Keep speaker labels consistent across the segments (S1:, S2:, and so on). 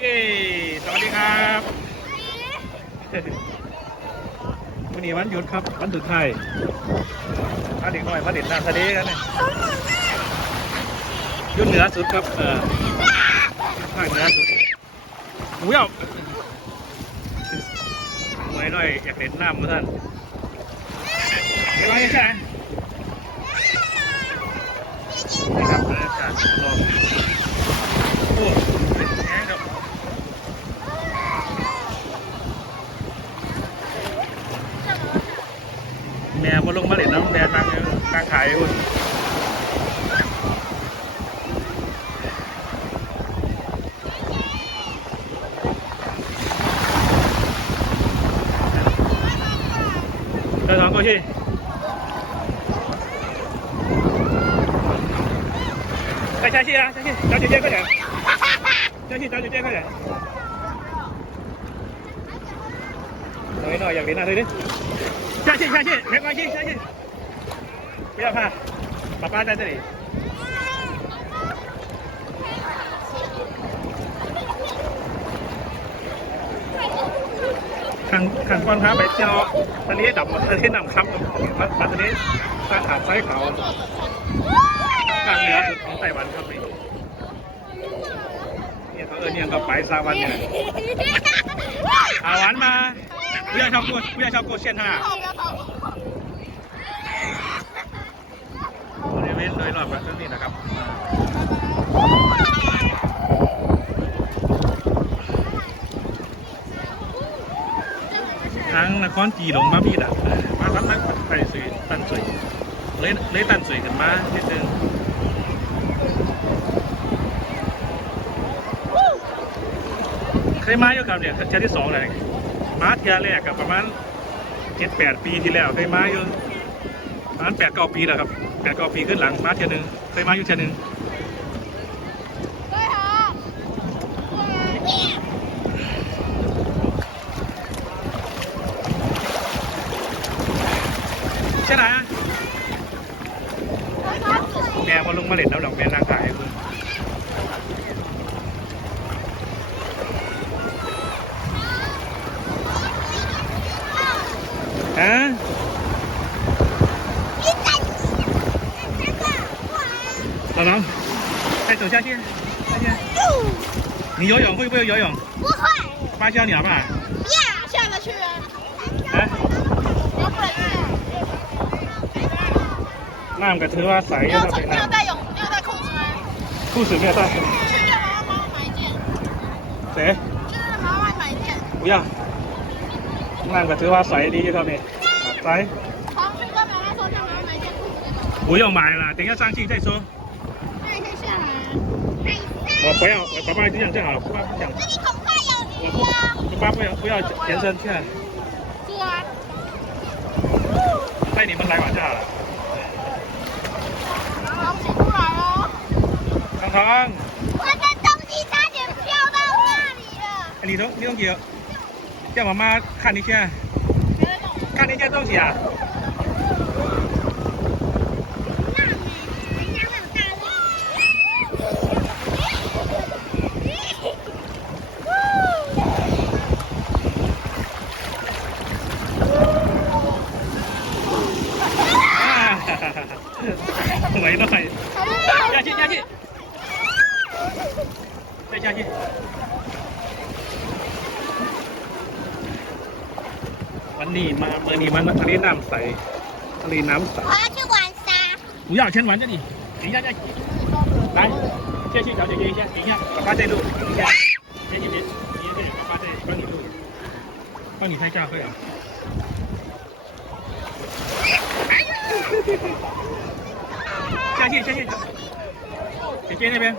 S1: เย้สวัสดีครับวันนี้วันหยุดครับ วันสุดท้ายพาเด็กน้อยมาเด็ดน้ำทะเลกันเนี่ยหยุดเหนือสุดครับ เออภาคเหนือสุดหมูเหยาหน่ยหน่อยอยากเล่นน้ำมาท่านไปไว้ใช่ไหมนี่ครับบรรยากาศรอบโอ้ 下去啊下去小姐姐快点下去小姐姐快点。等一下对林下去下去没关系下去不要怕爸爸在这里。 ขันก้นครัไปเที่ยวตอนนี้ดับตอนนี้นำครับตอนนี้สาขาดไส้เขาการเหนือของไต้หวันครับนี่เนี่ยเขาเออเนี่ยก็ไปซาวันเนี่ยหาวันมาเพื่อชาวกูเพื่อชาวกูเชียนฮาบริเวณโดยรอบประเทศนี้นะครับ นครจีหลงมาพี่ดับมาวัดนักไปสวยตันสวยเลยเลยตันสวยกันมานิดนึงเคยมาอยู่กับเนี่ยเที่ยวที่สองเลยมาเที่ยวแรกกับประมาณเจ็ดแปดปีที่แล้วเคยมาอยู่ประมาณแปดเก้าปีแล้วครับแปดเก้าปีขึ้นหลังมาเที่ยหนึ่งเคยมาอยู่เที่ยหนึ่ง 老狼，再走下去，下去。你游泳会不会游泳？
S2: 不会。
S1: 妈教你好不好？
S2: 呀，下得去啊。来。
S1: 那个
S2: 头
S1: 发甩一
S2: 下。要要带泳，要带裤子吗？
S1: 裤子没有带。
S2: 去妈妈帮我买一件。
S1: 谁？
S2: 去妈妈买一件。
S1: 不要。那个头发甩一，上面。来。
S2: 好，去跟妈妈说，让妈妈买一件裤子。
S1: 不用买了，等下上去再说。
S2: 那你可以下来啊。
S1: 我不要，我爸爸这样就好了，爸爸不想，
S2: 这里恐怕有
S1: 我
S2: 鱼
S1: 不，
S2: 哦。
S1: 我爸不要不要延伸去，
S2: 是啊。
S1: 带你们来玩就好了。
S2: 好，请出来哦。
S1: 康康，
S2: 我的东西差点飘到那里了。
S1: 你从你从几？叫妈妈看一下，
S2: 别再动。
S1: 看那件东西啊。 哈，没了，下去下去，再下去。วันนี้มาเมื่อนี้มันทะเลน้ำใสทะเลน้ำใส
S2: 我要去玩沙。
S1: 不要先玩这里，等一下再起。来，先去找姐姐一下，等一下，爸爸在录，等一下，别姐姐，你这里，爸爸在帮你录，帮你拍照会啊。 下去，下去，姐姐那边，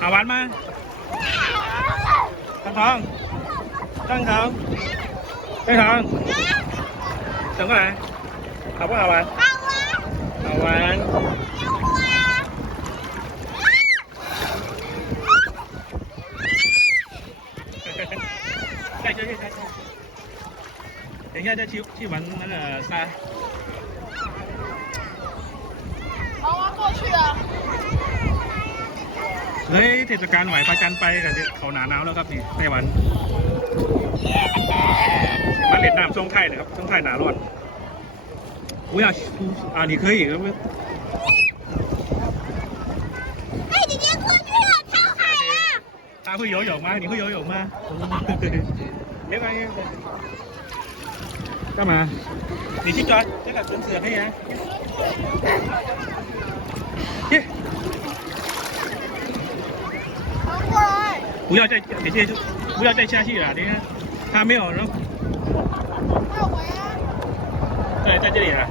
S1: 好玩吗？长长，长长，长长，转过来，好不好玩？
S2: 好玩，
S1: 好玩。
S2: 有花。
S1: 再下去，再下去。等一下再去去玩那个沙。 เฮ้ยเทศกาลไหวพระจันทร์ไปกับเขาหนาหนาวแล้วครับนี่ไต้หวันมาเล่นน้ำช่วงไทยนะครับช่วงไทยหนารอดอุ้ยอ่ะอ่านี่เคยอีกแล้วเว้ย
S2: 哎，姐姐过去了，超海了。
S1: ตาเขาโยโย่มานี่เขาโ 一，
S2: 过来！
S1: 不要再姐姐就不要再下去了，你看他没有人。
S2: 快回啊！
S1: 对，在这里了。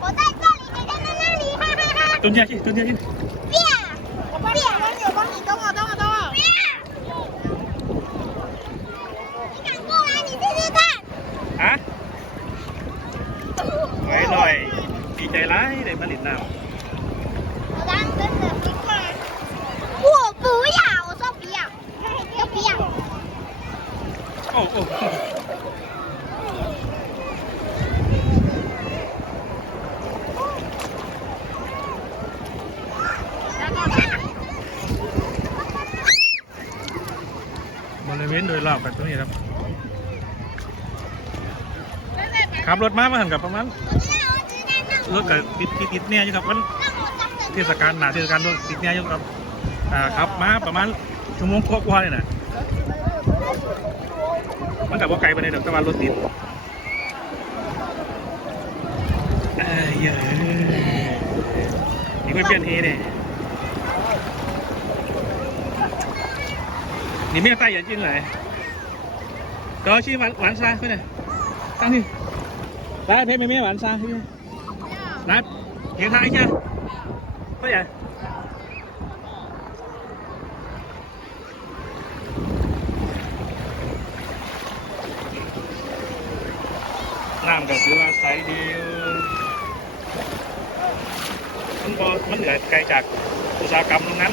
S2: 我在这里，你站在那里，哈哈哈。
S1: 蹲下去，蹲下去。 นโดยรอบกันตรงนี้ครับขับรถมาเมื่อไหันกับประมาณรถกับติดติดเนี่ยอยู่ครับวันเทศกาลหนาเทศกาลรถติดเนี่ยอยู่ครับอ่าขับมาประมาณชั่วโมงครกว่าเลยนะมันกับว่าไกลไปในดอกตะวันรถติดเอ้ยนี่ไม่เปลี่ยนเอเนี่ย 里面带眼镜来，然后去玩玩沙，快点，上去，来陪妹妹玩沙，来，给她一下，快点。làm cả thứ là sấy đi. Không có mất người cây chặt, tôi sao cầm nó ngắn.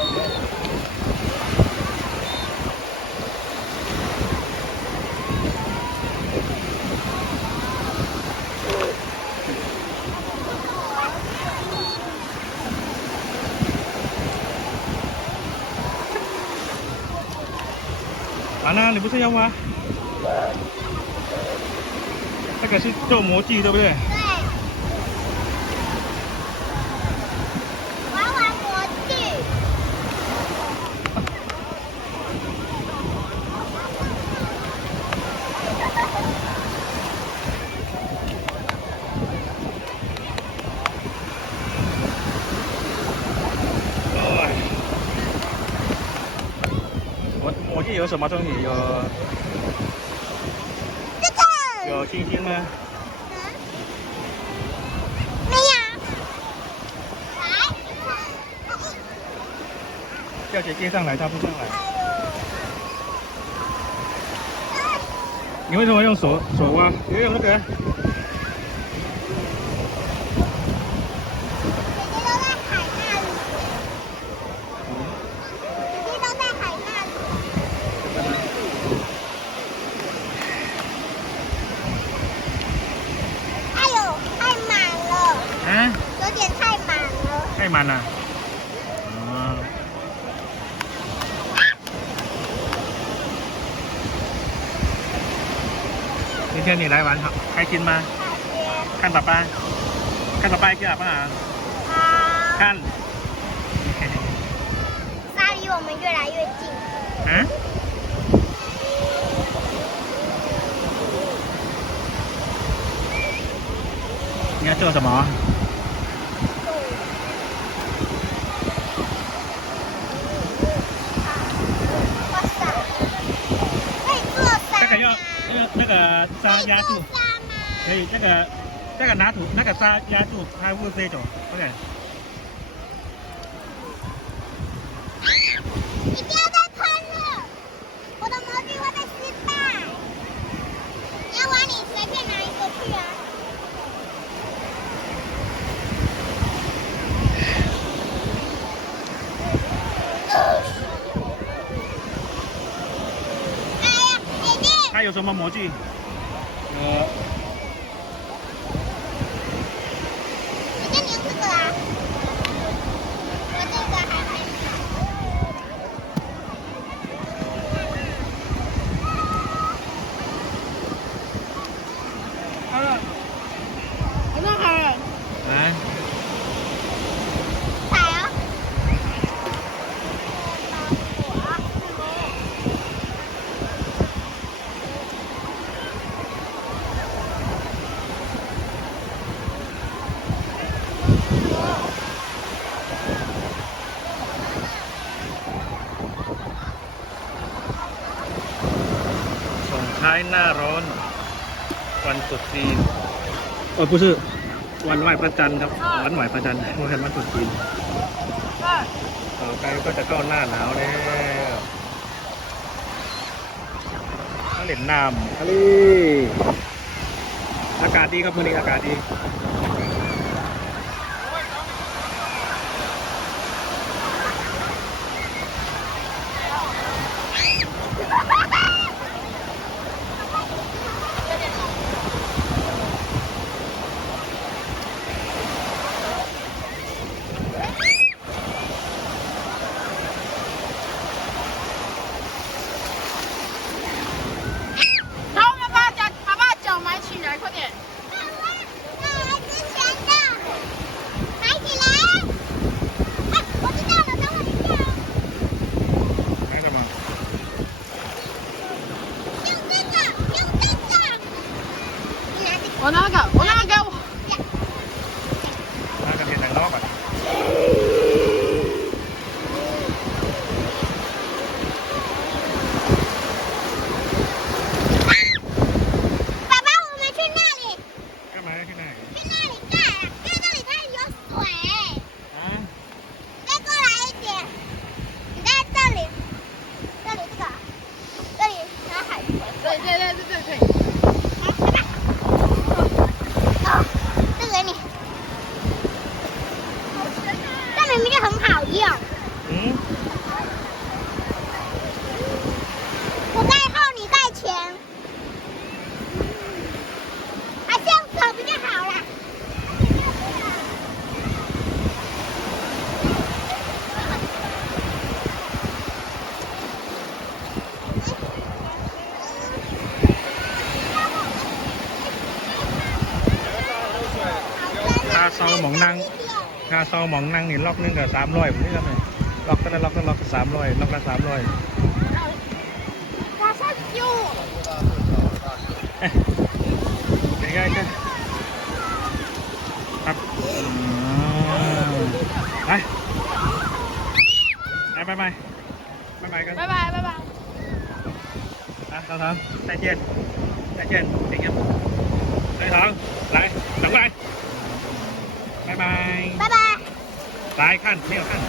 S1: 那你不是要吗？这个是做模具，对不对？
S2: 对。玩玩模具。
S1: 哎有什么东西？有
S2: 这个。
S1: 有星星吗？
S2: 没有。来。
S1: 叫姐姐上来，她不上来。你为什么用手手挖？有用那个？
S2: 了。太满了。
S1: 哦。今天你来玩好开心吗？看爸爸，看爸爸一下，爸爸
S2: 好，
S1: 看。
S2: 沙离我们越来越近。
S1: 嗯？你要做什么？ 那个沙压住，可以那个这个拿土那个沙压住，它会这种。OK。
S2: 你不要再喷了，我的模具会被撕败。你要玩你随便拿一个去啊。哎呀，姐姐，
S1: 它什么模具？ ท้ายหน้าร้อน วันสุดจีนเออผู้ชื่อ วันไหว้พระจันทร์ครับ วันไหว้พระจันทร์วันวันสุดจีนต่อไปก็จะเข้าหน้าหนาวแล้วเล่นน้ำทะเลอากาศดีครับวันนี้อากาศดี ซองหมองนั่งนี่ล็อกนึงกับสามร้อยผมนี่ครับเนี่ยล็อกก็ได้ล็อกก็ล็อกสามร้อยล็อกละสามร้อย
S3: ปลา
S1: ซ่อยูเป็นไงกันครับไปไปไปไปไปกัน
S3: ไปไปไปไป
S1: อะเราทำใจเย็นใจเย็นจริงครับเลยาำ ซ้ายขั้นเลี้ยวขั้น